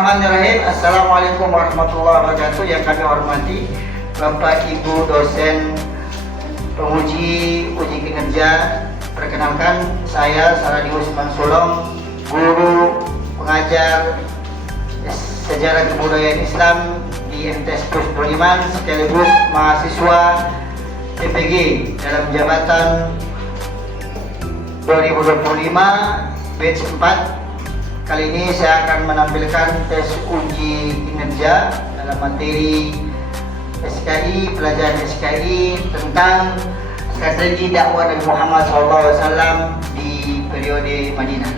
Bismillahirrahmanirrahim. Assalamualaikum warahmatullahi wabarakatuh. Yang kami hormati Bapak Ibu dosen penguji uji kinerja. Perkenalkan, saya Saradius Mansulong, guru pengajar sejarah kebudayaan Islam di MTS Plus Boniman sekaligus mahasiswa PPG dalam jabatan 2025 batch 4. Kali ini saya akan menampilkan tes uji kinerja dalam materi SKI, pelajaran SKI tentang strategi dakwah Nabi Muhammad SAW di periode Madinah.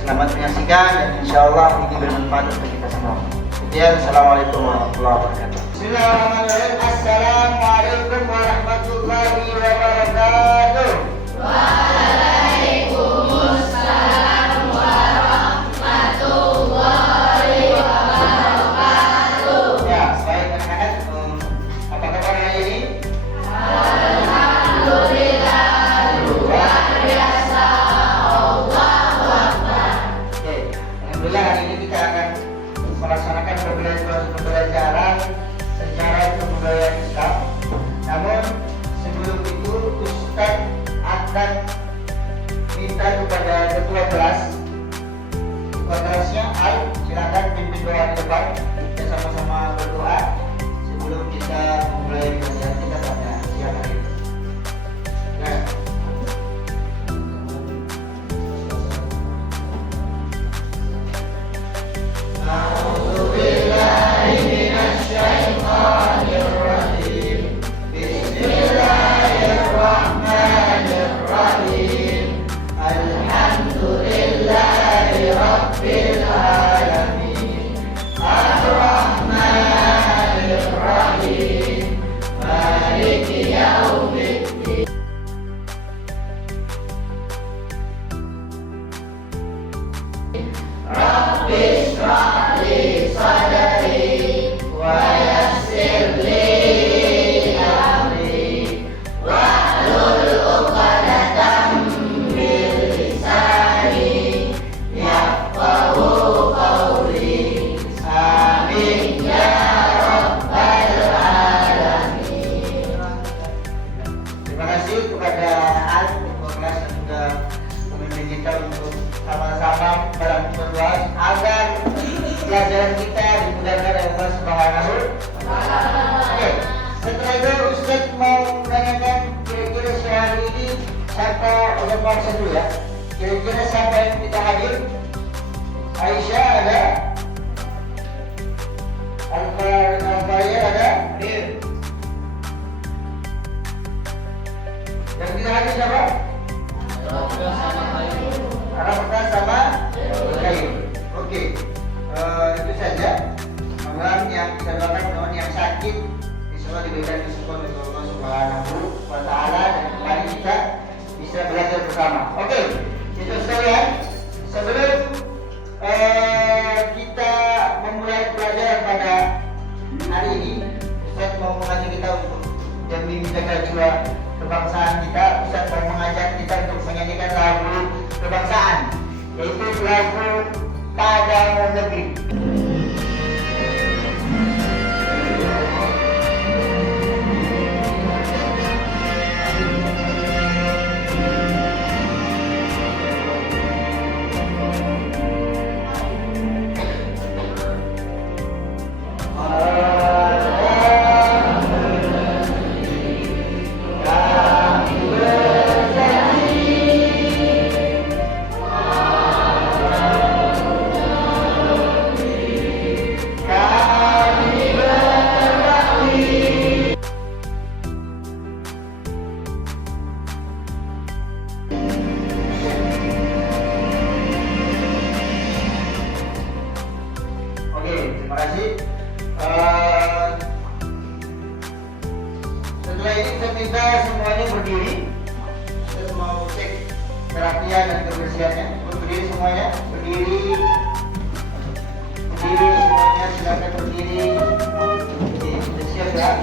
Selamat menyaksikan dan insya Allah ini bermanfaat untuk kita semua. Sekian, Assalamualaikum warahmatullahi wabarakatuh. Bismillahirrahmanirrahim. Assalamualaikum warahmatullahi wabarakatuh. Waalaikumsalam warahmatullahi wabarakatuh. Ya, baik anak-anak, apa kabar hari ini? Alhamdulillah, luar biasa. Allahu Akbar. Oke, alhamdulillah hari ini kita akan melaksanakan pembelajaran sejarah kebudayaan Islam. Namun sebelum itu Ustaz akan minta kepada ketua kelasnya Al, silakan pimpin doa di depan. Kita sama-sama berdoa sebelum kita mulai pelajaran kita pada siang hari ini. Ya. Terima kasih kepada Al, ketua kelas yang sudah memimpin kita untuk sama-sama berdoa agar pelajaran kita dimudahkan oleh Allah Subhanahu wa Ta'ala. Oke, setelah itu Ustaz mau menanyakan kira-kira sehari ini siapa, udah paksa dulu ya, kira-kira siapa yang kita hadir? Aisyah ada? Al-Faya ada? Yang kita hadir siapa? Ramadan sama Kayu. Oke, itu saja. Orang yang kita doakan, orang yang sakit, insya diberikan diskon oleh Allah Subhanahu wa Ta'ala dan kembali kita bisa belajar bersama. Oke, itu sekalian. Sebelum kita memulai pelajaran pada hari ini, Ustaz mau mengajak kita untuk demi menjaga jiwa kebangsaan kita. Ustaz mau mengajak kita untuk menyanyikan lagu kebangsaan, yaitu lagu Padamu Negeri. Terima kasih. Setelah ini saya minta semuanya berdiri. Saya mau cek kerapian dan kebersihannya. Berdiri semuanya, berdiri semuanya, silakan berdiri. Oke, sudah siap ya?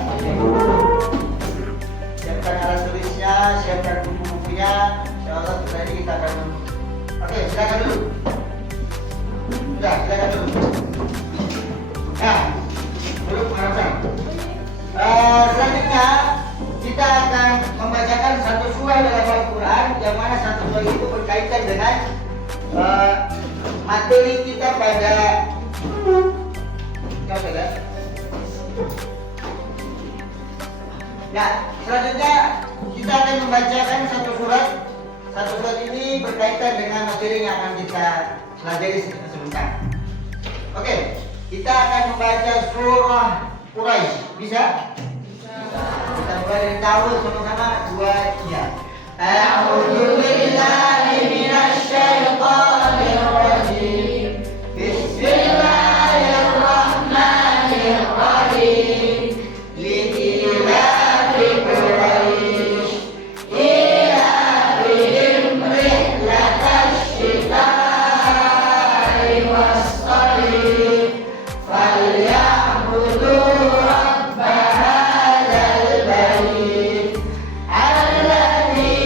Siapkan alat tulisnya, siapkan buku-bukunya. Insyaallah setelah ini kita akan. Oke, silakan dulu. Sudah, silakan dulu. Nah, duduk mengarahkan. Selanjutnya kita akan membacakan satu surah dalam Al-Quran, yang mana satu surah itu berkaitan dengan materi kita pada Nah, selanjutnya kita akan membacakan satu surat. Satu surat ini berkaitan dengan materi yang akan kita pelajari sebentar. Oke, kita akan membaca surah Quraisy. Bisa? Kita mulai dari awal sama-sama 2 3. A'udzu billahi minasy syaithanir rajim. Bismillahirrahmanirrahim. Li'ilafi Quraisy ilafihim rihlatash shita'i was-shayf falyabudu rabb hadzal bait alladzi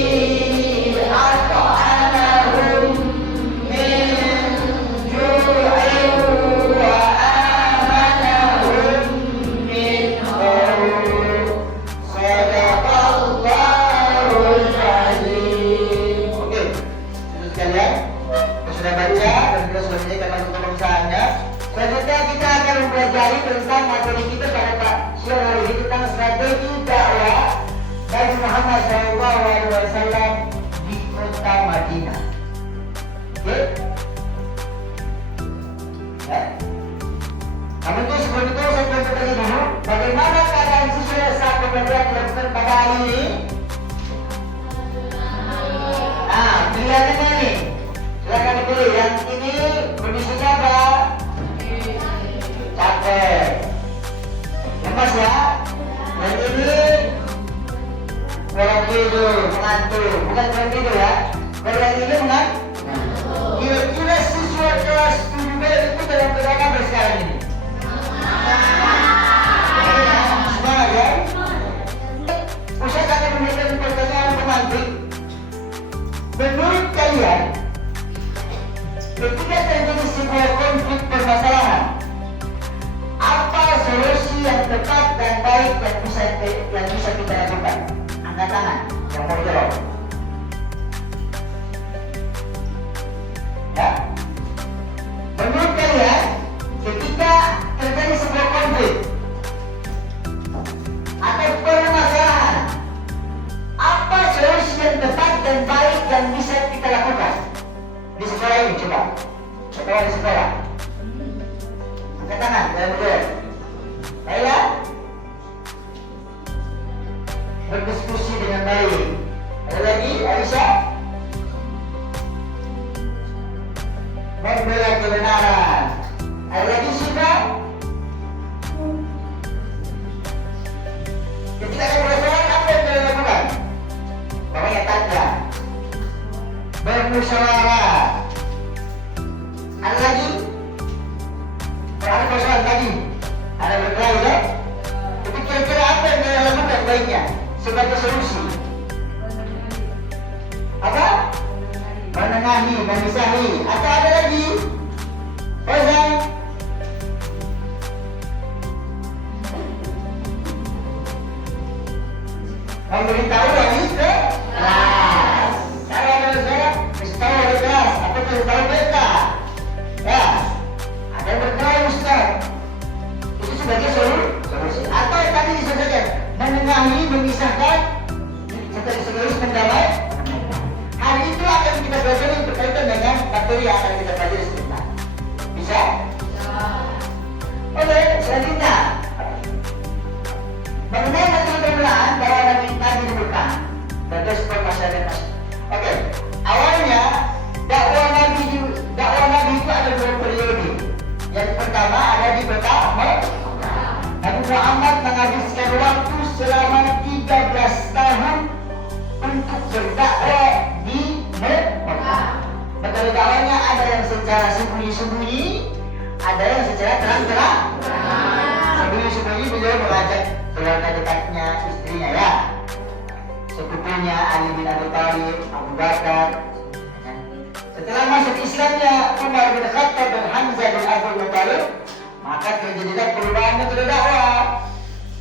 at'amahum min ju'in wa amanahum min khawf. Shadaqallahul azim. Oke, saudara sekalian, kita sudah baca dan kita sudah menyiapkan lagu pembacanya. Selanjutnya kita akan mempelajari tentang materi kita pada siang hari ini tentang strategi dakwah Nabi Muhammad SAW di kota Madinah. Oke? Ya. Namun itu sebelum itu saya ingin bertanya dulu, bagaimana keadaan siswa saat pembelajaran dilakukan pada hari ini? Nah, pilihannya mana nih? Silakan dipilih. Yang ini kondisinya apa? Capek. Lemas ya? Yang ini kurang tidur, mengantuk. Bukan kurang tidur ya. Kalau yang ini mengantuk. Kira-kira siswa kelas 7B itu dalam keadaan apa sekarang ini? Semangat ya? Ustaz akan memberikan pertanyaan pemantik. Menurut kalian, ketika terjadi sebuah konflik permasalahan, apa solusi yang tepat dan baik yang bisa kita lakukan? Angkat tangan yang mau jawab. Ya. Menurut kalian, ketika terjadi sebuah konflik atau permasalahan, apa solusi yang tepat dan baik yang bisa kita lakukan di sekolah ini? Coba, sekolah di sekolah. Angkat tangan, jangan bergerak. Laila, berdiskusi dengan baik. Ada lagi, Aisyah? Membela kebenaran. Ada lagi, Syifa? Ketika ada permasalahan, apa yang kita lakukan? Namanya tanda. Bermusyawarah. Ada lagi? Ada persoalan tadi. Ada berkelahi ya? Tapi kira-kira apa yang kita lakukan baiknya sebagai solusi? Apa? Menengahi, memisahi. Atau ada lagi? Fauzan? Memberitahu lagi ke kelas. Saya kasih tahu di kelas. Apa kasih tahu mereka? Ya, ada yang berkelahi Ustaz. Itu sebagai solusi. Atau yang tadi disampaikan, menengahi, memisahkan, sebagai pendamai. Hari itu akan kita pelajari berkaitan dengan materi yang akan kita pelajari sebentar. Bisa? Oke, selanjutnya mengenai materi permulaan bahwa Nabi dibuka dan respon masyarakat. Oke, awalnya dakwah Nabi itu ada 2 periode. Yang pertama ada di kota Mekah. Nabi Muhammad menghabiskan waktu selama 13 tahun untuk berdakwah di Mekah. Metode dakwahnya ada yang secara sembunyi-sembunyi, ada yang secara terang-terang. Sembunyi-sembunyi beliau mengajak keluarga dekatnya, istrinya ya, sepupunya Ali bin Abi Thalib, Abu Bakar. Setelah masuk Islamnya Umar bin Khattab dan Hamzah bin Abdul Muttalib, maka terjadilah perubahan metode dakwah.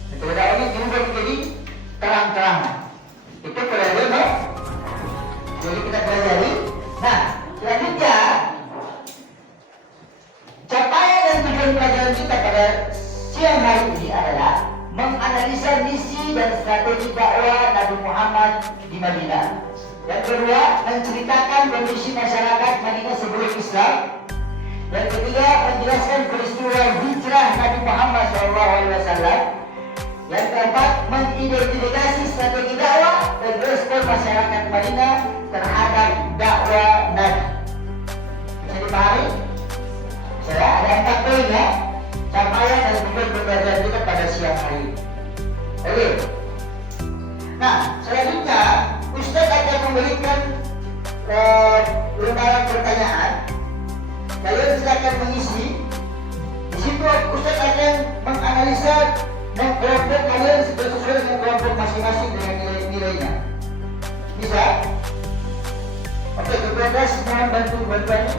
Metode dakwah ini berubah menjadi terang-terangan. Itu pelajaran, no? Jadi kita pelajari. Nah, selanjutnya capaian dan tujuan pelajaran kita pada siang hari ini adalah menganalisa misi dan strategi dakwah Nabi Muhammad di Madinah. Yang kedua, menceritakan kondisi masyarakat Madinah sebelum Islam. Yang ketiga, menjelaskan peristiwa hijrah Nabi Muhammad SAW. Yang keempat, mengidentifikasi strategi dakwah dan respon masyarakat Madinah terhadap dakwah Nabi. Bisa dipahami? Bisa, ada 4 poin ya. Capaian dan tujuan pembelajaran kita pada siang hari ini. Oke. Nah, selanjutnya Ustaz akan memberikan lembaran pertanyaan. Kalian silakan mengisi. Di situ Ustaz akan menganalisa dan kelompok kalian sesuai dengan kelompok masing-masing dengan nilai-nilainya. Bisa? Oke, kepada mohon bantuannya.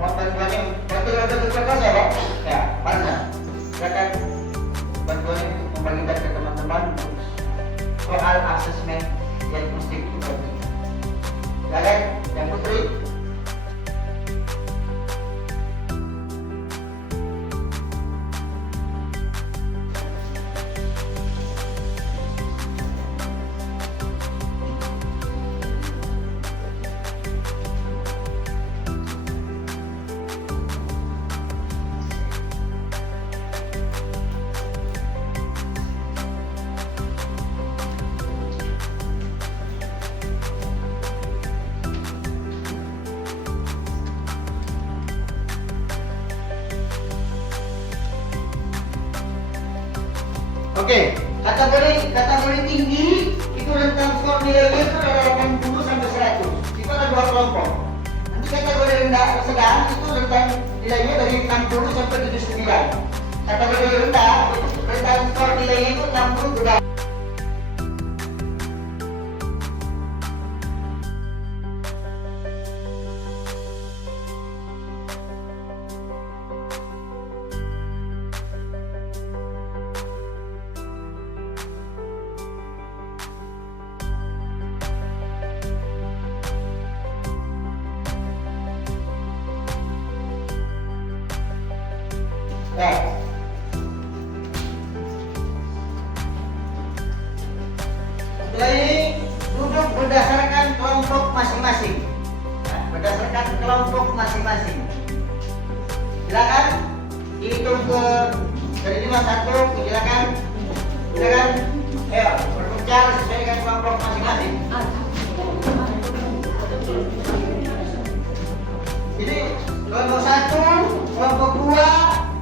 Mohon bantuannya. Bantu kepada ya, Pak? Ya, mana? Silakan bantuannya untuk membagikan ke teman-teman soal asesmen yang mesti kita bagi. Silakan, yang Putri. Oke, kategori tinggi itu rentang skor nilainya itu adalah 80 sampai 100. Itu ada 2 kelompok. Nanti kategori rendah sedang itu rentang nilainya dari 60 sampai 79. Kategori rendah itu rentang skor nilainya itu 60 ke bawah. Nah, setelah ini duduk berdasarkan kelompok masing-masing. Nah, berdasarkan kelompok masing-masing. Silakan dihitung ke dari 51. Silakan, ayo berbicara sesuai dengan kelompok masing-masing. Jadi kelompok 1, kelompok 2,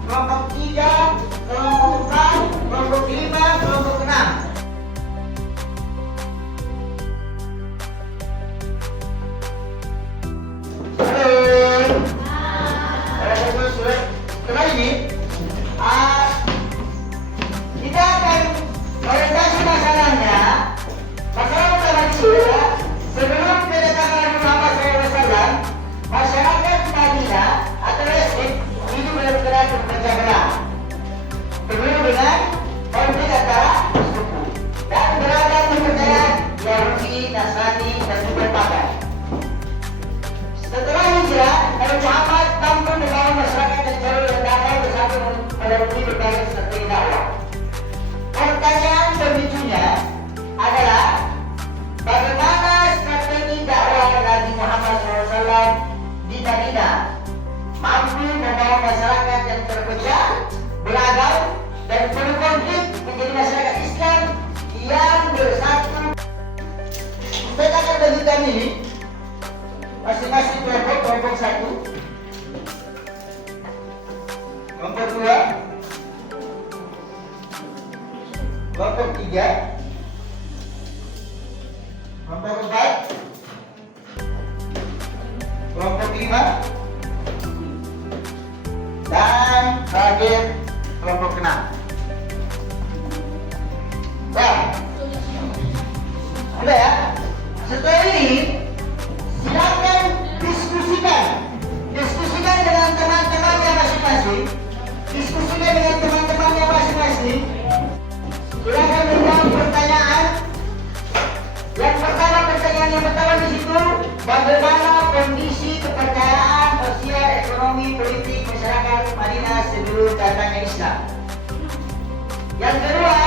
kelompok 3, kelompok 4, kelompok 5, kelompok 6. Setelah ini kita akan orientasi masalahnya. Masalah utama kita sebelum kedatangan Nabi Muhammad SAW, masyarakat Madinah atau Yathrib hidup dalam keadaan berpecah belah, penuh dengan konflik antara suku dan beragam kepercayaan Yahudi, Nasrani, dan juga Pagan. Setelah hijrah, Nabi Muhammad mampu membangun masyarakat yang baru dan damai bersama melalui berbagai strategi dakwah. Pertanyaan pemicunya adalah bagaimana strategi dakwah Nabi Muhammad SAW di Madinah mampu membawa masyarakat yang terpecah, beragam, dan penuh konflik menjadi masyarakat Islam yang bersatu. Saya akan bagikan ini masing-masing kelompok 1, kelompok 2, kelompok 3, kelompok 4, kelompok 5, dan terakhir kelompok 6. Nah, sudah ya. Setelah ini silakan diskusikan dengan teman-temannya masing-masing ekonomi, politik, masyarakat Madinah sebelum datangnya Islam. Yang kedua,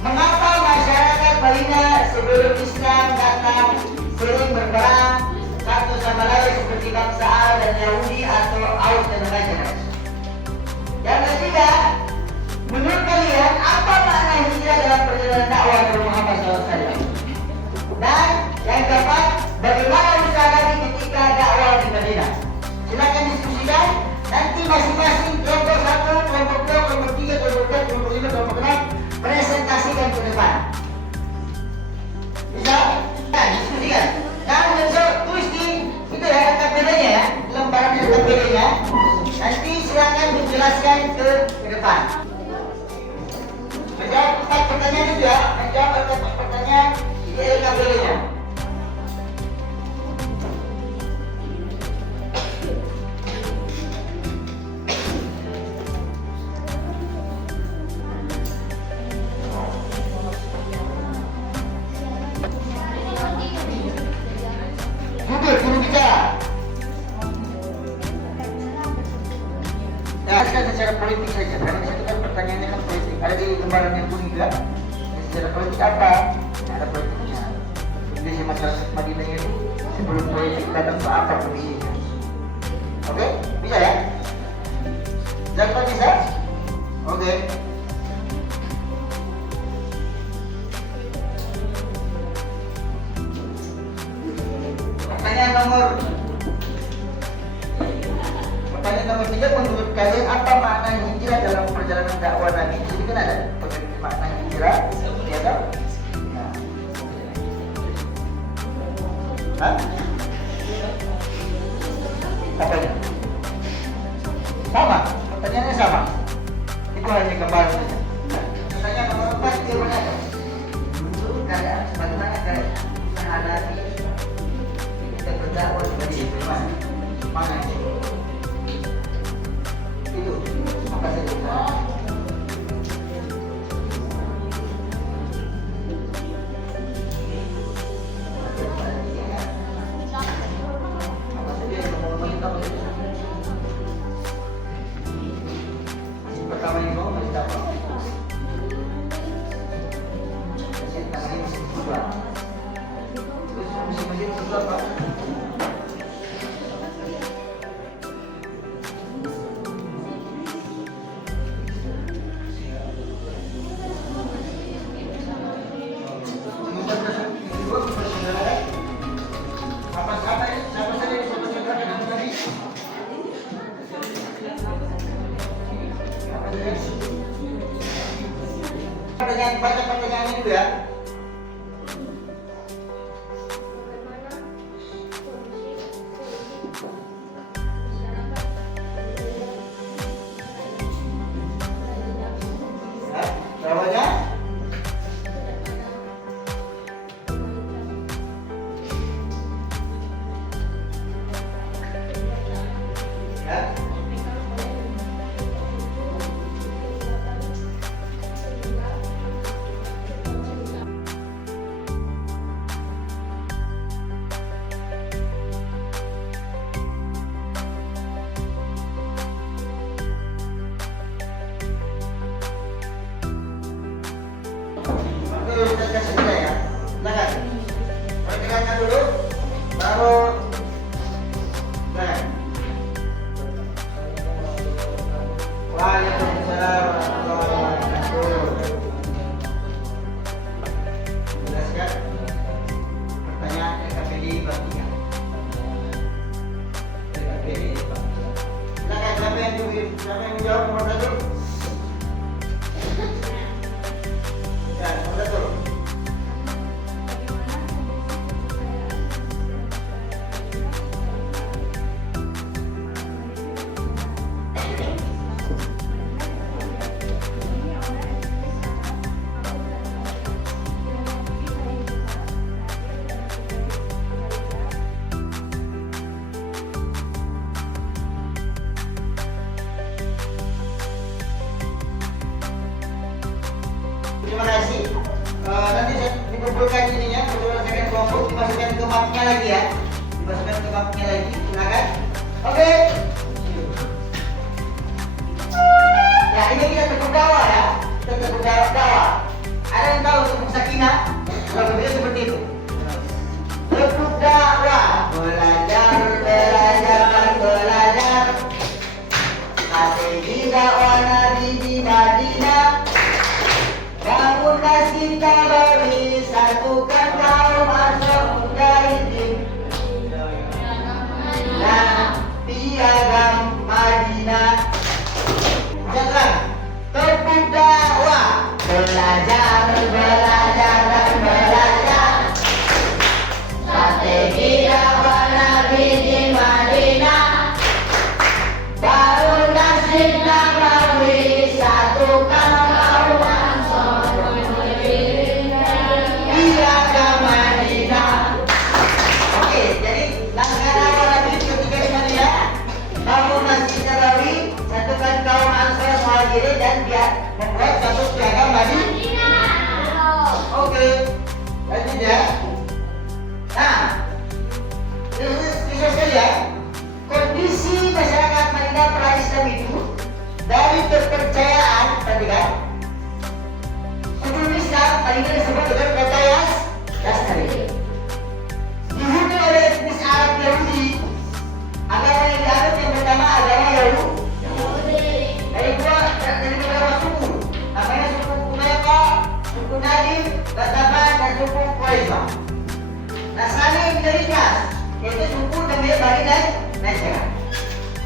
mengapa masyarakat Madinah sebelum Islam datang sering berperang satu sama lain seperti bangsa Arab dan Yahudi atau Aus dan Khazraj? Yang ketiga, menurut kalian apa makna hijrah dalam perjalanan dakwah Nabi Muhammad SAW? Dan yang keempat, bagaimana usaha Nabi ketika dakwah di Madinah? Silakan diskusikan. Nanti masing-masing kelompok 1, kelompok 2, kelompok 3, kelompok 4, kelompok 5, kelompok 6 presentasikan ke depan. Bisa? Nah, diskusikan. Jangan menjawab, tulis di itu ya, KPD-nya ya, lembaran KPD-nya. Nanti silakan menjelaskan ke depan. Menjawab 4 pertanyaan itu ya, menjawab 4 pertanyaan di KPD-nya. Guru bicara. Ya, sekarang secara politik saja. Karena itu kan pertanyaannya kan politik. Ada di lembaran yang kuning juga. Secara politik apa? Ada politiknya. Kondisi masyarakat Madinah itu sebelum politik datang ke apa kondisinya? Oke, bisa ya? Jawab bisa? Oke. Pertanyaan nomor 3, menurut kalian apa makna hijrah dalam perjalanan dakwah Nabi? Di sini kan ada makna hijrah, ya kan? Ya. Hah? Apanya? Sama, pertanyaannya sama. Itu hanya gambaran saja. Pertanyaan nomor 4, gimana? Menurut kalian bagaimana kalian menghadapi berdakwah di mana? Mana itu? Itu apa saja? Apa saja yang mau kita pertama ini mau kita apa? Kita ini mesti berdoa. Terus mesti berdoa apa? Baca pertanyaan itu ya. Jawabannya? Ya. Kita kasih kita ya. Silakan. Perhatikan dulu, baru silakan. Waalaikumsalam warahmatullahi wabarakatuh. Jelaskan pertanyaan KPD bab 3. KPD bab 3. Silakan, siapa yang menjawab nomor 1? Ya, nomor 1. Terima kasih. Nanti saya dikumpulkan ininya, berdasarkan kelompok, dimasukkan ke mapnya lagi ya. Dimasukkan ke mapnya lagi, silakan. Oke. belajar, belajar, dan belajar. Strategi dakwah Nabi di Madinah. Darul Nasib Nabawi, satukan kaum Ansor Iya ke Madinah. Oke, jadi langkah awal Nabi ketika di Madinah, bangun Masjid Nabawi, satukan kaum Ansor Muhajirin dan biar membuat satu piagam Madinah. Oke, lanjut ya. Nah, bisa sekalian, kondisi masyarakat Madinah pra-Islam itu dari kepercayaan, tadi kan? Sebelum Islam, Madinah disebut dengan kota Yasrib. Dihuni oleh etnis Arab Yahudi. Agama yang dianut yang pertama agama Yahudi. Dari beberapa suku, namanya suku Quraisy, suku Nadir, Bataban, dan suku Quraisy. Nasrani yang minoritas, yaitu suku namanya Bani dan Najjar.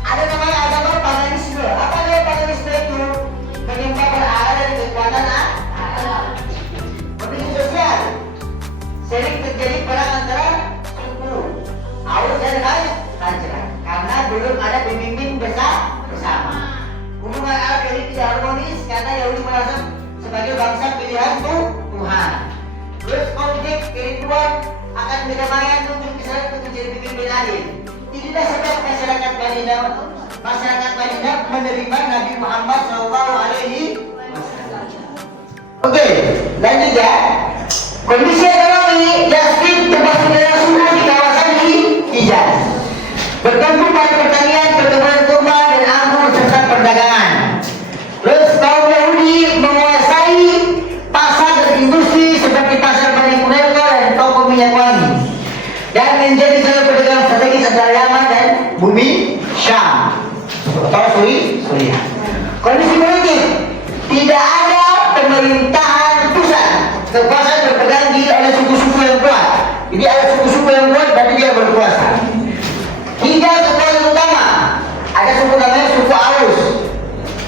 Ada namanya agama paganisme. Apa namanya paganisme itu? Menyembah berhala dari kekuatan alam. Kondisi sosial, sering terjadi perang antara suku Aus dan Khazraj karena belum ada pemimpin bersama. Hubungan Arab Yahudi tidak harmonis karena Yahudi merasa sebagai bangsa pilihan Tuhan. Terus konflik kerinduan akan kedamaian untuk bisa menjadi pemimpin adil. Inilah sebab masyarakat Madinah menerima Nabi Muhammad SAW. Oke, lanjut ya. Kondisi ekonomi Yasrib termasuk daerah suku di kawasan Hijaz. Bertumpu pada pertanian, perkebunan kurma dan anggur serta perdagangan. Terus kaum Yahudi menguasai pasar dan industri seperti pasar Bani Quraisyah dan toko minyak wangi, dan menjadi salah pedagang strategis antara Yaman dan bumi Syam atau Suriah. Kondisi politik, tidak ada pemerintahan pusat, kekuasaan berpegang di oleh suku-suku yang kuat. Jadi ada suku-suku yang kuat berarti dia berkuasa. Hingga kekuasaan utama, ada suku namanya suku Aus,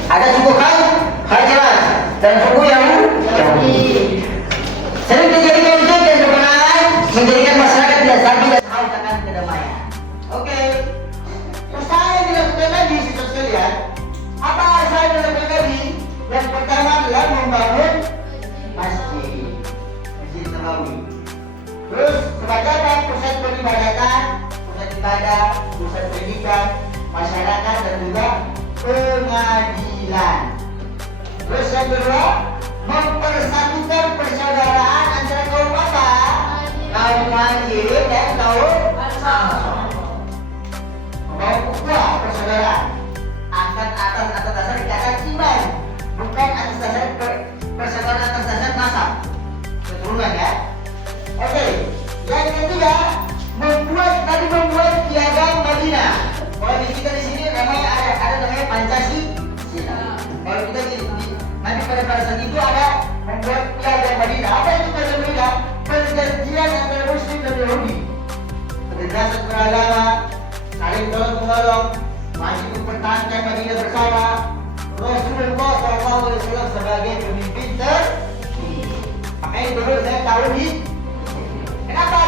ada suku Khazraj dan suku Yahudi. Sering terjadi konflik dan peperangan menjadikan masyarakat tidak stabil dan haus akan kedamaian. Oke, usaha yang dilakukan Nabi sekalian. Apa usaha yang dilakukan Nabi? Yang pertama adalah membangun masjid Nabawi. Terus sebagai pusat peribadatan, pusat ibadah, pusat pendidikan, masyarakat dan juga pengadilan. Terus yang kedua, mempersatukan persaudaraan antara kaum apa? Kaum Muhajirin dan kaum Ansor. Membangun ukhuwah persaudaraan atas dasar ikatan iman, bukan atas dasar persaudaraan atas dasar nasab keturunan ya. Oke, yang ketiga, membuat piagam Madinah. Kalau di kita di sini namanya ada namanya Pancasila. Kalau kita nanti pada saat itu ada membuat piagam Madinah. Apa itu piagam Madinah? Perjanjian antara Muslim dan Yahudi. Kebebasan beragama, saling tolong menolong, wajib mempertahankan Madinah bersama. Rasulullah SAW sebagai pemimpin tertinggi. Makanya dulu saya tahu di kenapa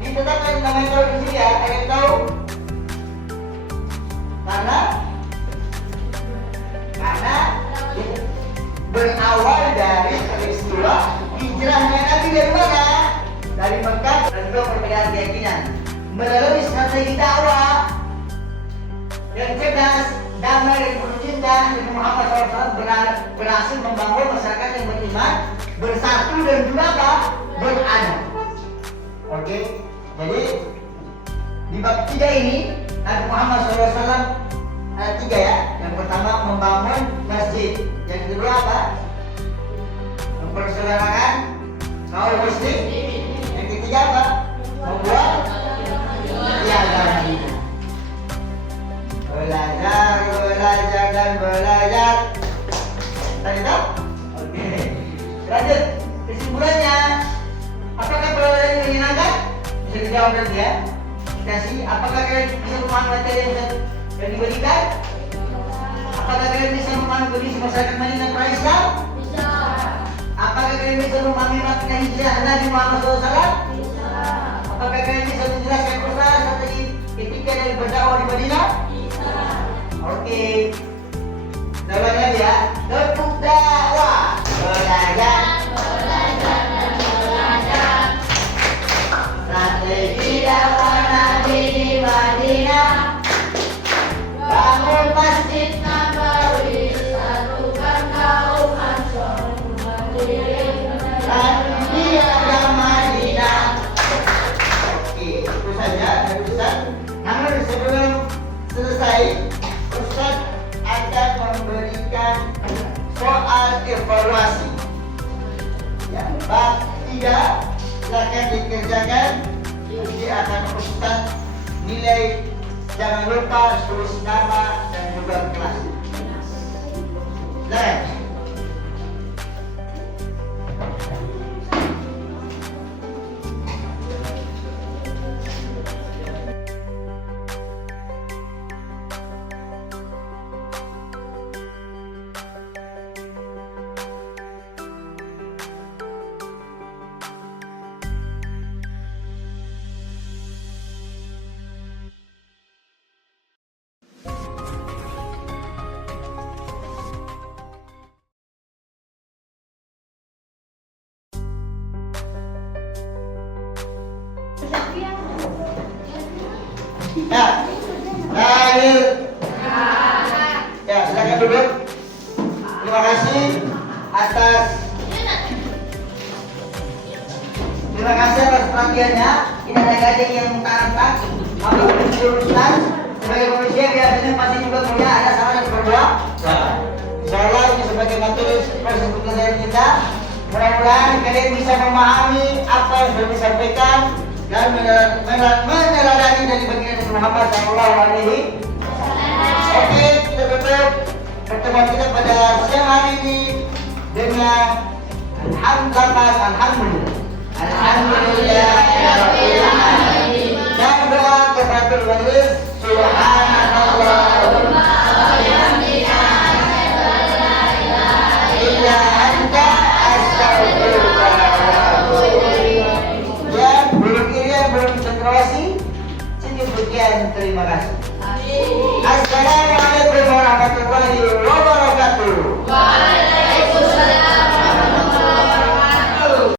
ditetapkan namanya tahu di sini ya? Ada yang tahu? Karena berawal dari peristiwa hijrahnya Nabi dari mana? Dari Mekah dan juga perbedaan keyakinan. Melalui strategi dakwah yang cerdas, damai dan penuh cinta, Nabi Muhammad SAW berhasil membangun masyarakat yang beriman, bersatu dan juga apa? Beradab. Oke, jadi di bab 3 ini Nabi Muhammad SAW ada 3 ya. Yang pertama membangun masjid, yang kedua apa? Mempersaudarakan kaum muslim, yang ketiga apa? Membuat piagam Madinah. Belajar, belajar dan belajar. Tadi tahu? Oke. Lanjut kesimpulannya. Apakah pelajaran ini menyenangkan? Bisa dijawab nanti ya. Kasih. Apakah kalian bisa memahami materi yang diberikan? Apakah kalian bisa memahami kondisi masyarakat Madinah pra-Islam? Bisa. Apakah kalian bisa memahami makna hijrah Nabi Muhammad SAW? Apakah kalian bisa menjelaskan pesan strategi ketika dari berdakwah di Madinah? Oke. Ulang lagi ya. Untuk dakwah, belajar, strategi dakwah Nabi di Madinah. Bangun masjid Nabawi, satukan kaum Ansor, dan dia Madinah. Oke, itu saja terusan. Namun sebelum selesai, Ustaz akan memberikan soal evaluasi. Ya, bab 3 silakan dikerjakan. Nanti akan Ustaz nilai. Jangan lupa tulis nama dan juga kelas. Silakan. Ya, lahir. Ya, silakan duduk. Terima kasih atas perhatiannya. Ini ada gading yang mengangkat. Maka Ustaz sebagai manusia biasanya pasti juga punya ada salah dan berdua. Insyaallah ini sebagai materi pembelajaran kita. Mudah-mudahan kalian bisa memahami apa yang sudah disampaikan dan meneladani dari baginda Nabi Muhammad SAW. Oke, kita tutup pertemuan kita pada siang hari ini dengan alhamdulillah. Dan doa kafaratul majlis. Subhanallahumma wa bihamdika asyhadu an la ilaha illa anta astaghfiruka wa atubu ilaik. Ya, belum cendrawasih. Sekian terima kasih.